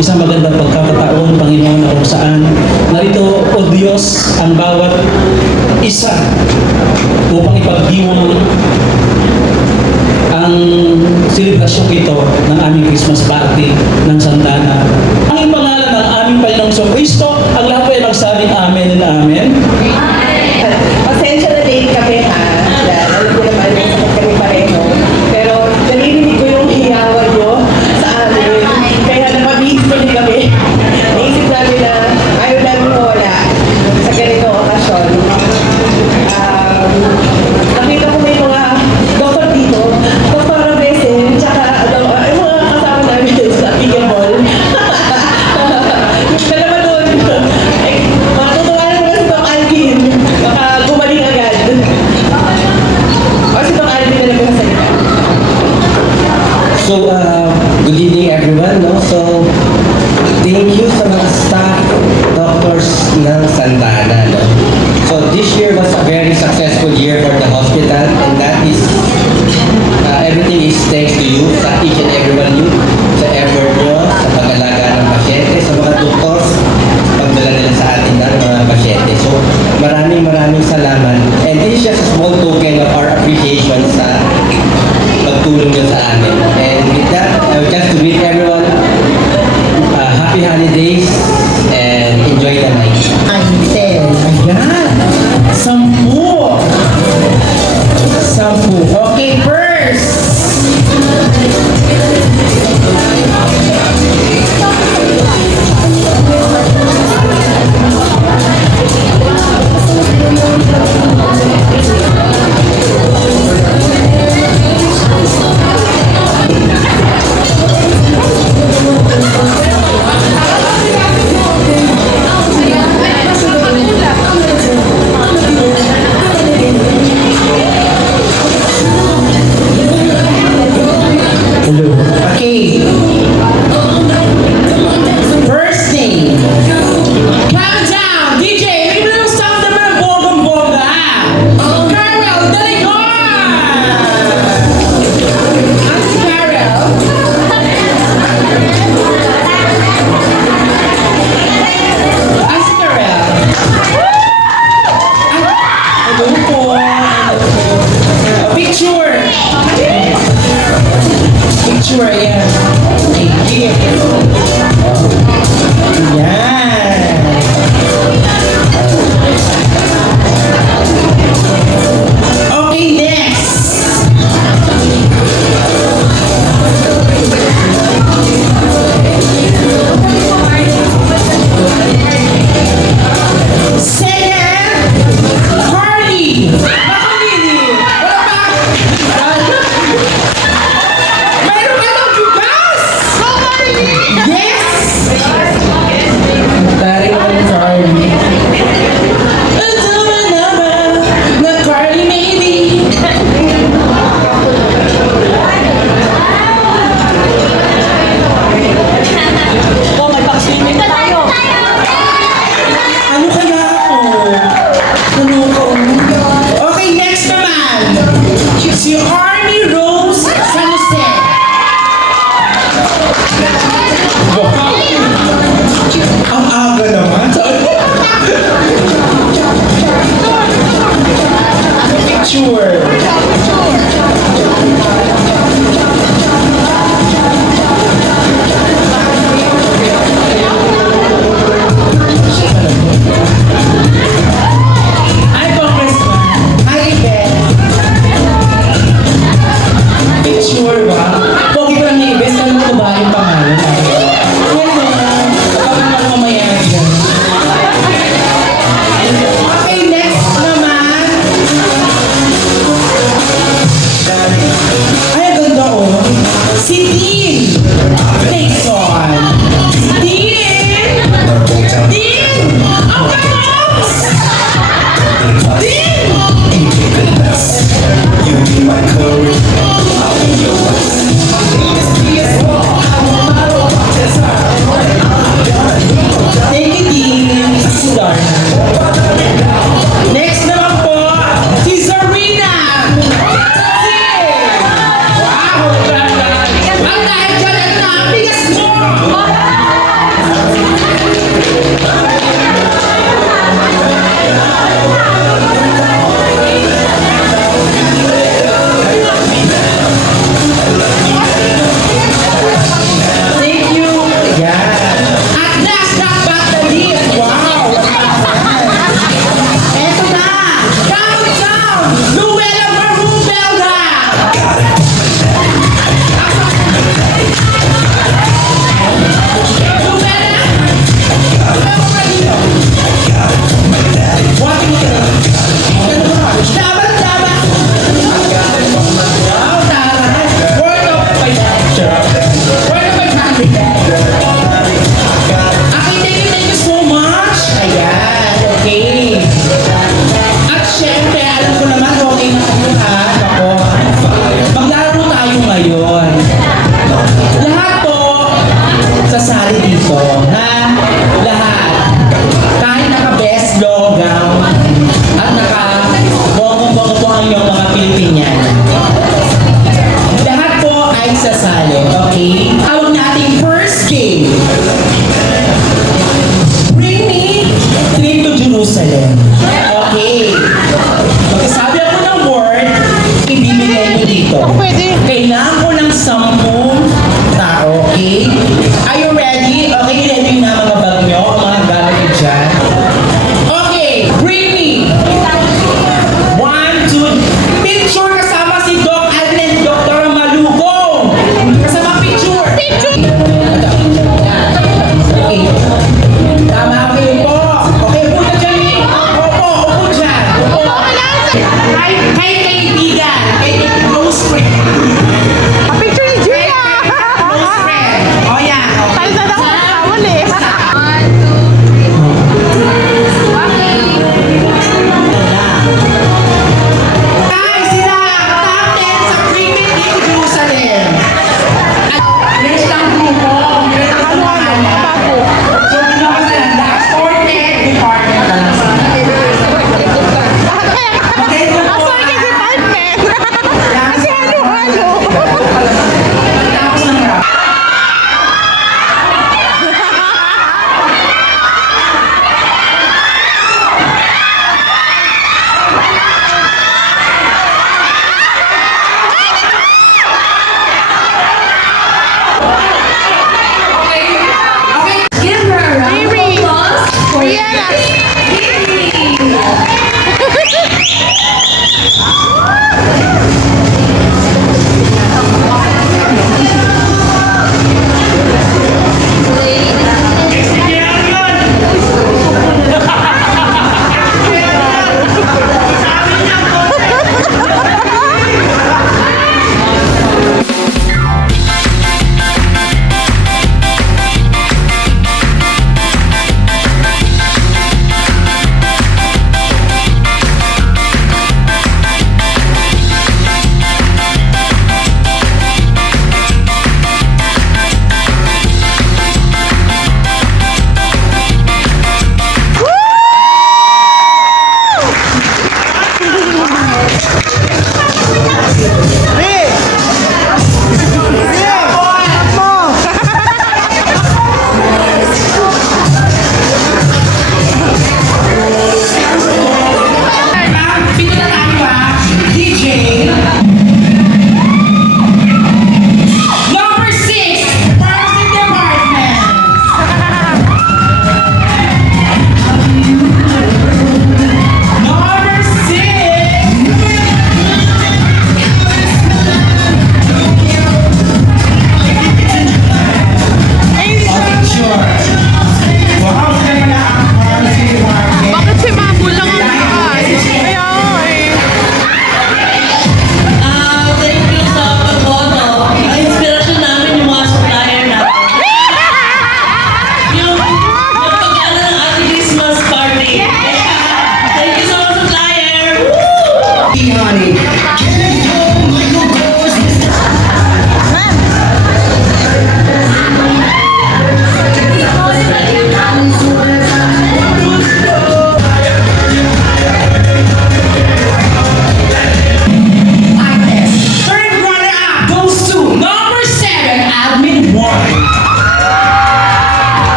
isang magandang pagkakataon, Panginoon, na kung saan narito, O Diyos, ang bawat isa upang ipagdiwang ang selebrasyon ito ng aming Christmas party ng Santana. Ang pangalan ng aming Panginoong Kristo, ang lahat po ay magsabing Amen and Amen. Pasensya na late kami ha. Dahil alam ko naman may sakit kami pareho. Pero narinig ko yung hiyawan nyo sa amin. Kaya napabihis kami kami. Naisip namin na ayaw namin mawala sa ganitong okasyon. Nakita ko may mga doktor dito. Doktor Rabese, tsaka yung mga kasama namin sa Piggy Mall. Yung dalawa doon. Matutuwa naman si Doc Alvin. Baka gumaling agad. O si Doc Alvin na nagkasalita. So, good evening everyone. No? So, thank you sa mga staff, doctors ng Santana. No? So, this year was a very successful year for the hospital, and that is, everything is thanks to you, sa each and every one you, sa effort nyo, sa pag-alaga ng pasyente, sa mga doctors, sa pagdala nila sa atin ng mga pasyente. So, maraming salamat. And this is just a small token of our appreciation sa pagtulong nyo sa amin. And with that, I would just to greet everyone, happy holidays and enjoy the night. Ayan. Sampu. Okay, first. Okay. First thing. Countdown! DJ, bigyan mo ng sound naman ng bogang-boga. Carol, dali ko! Ano si Carol? Ano si Carol? Ano po? Picture! Picture, yan. Okay. Yan. Okay, next. Second, Carly. Meron ka ng bugas! Yes! Tari naman yung Carly. Ito na naman na Carly maybe. Oh, may vaccine tayo. Ano kaya ako? Ano ko? Okay, next naman. Si Army Rose San Jose. Ang aga naman. Picture. Hi, Congressman. Hi, Beth. Picture ba? Pogi pa lang ni Ibes, alam mo ba yung pangalan? Hello. Kapag lang mamaya dyan. Okay, next naman. Ay, ang ganda oh. Si Tia.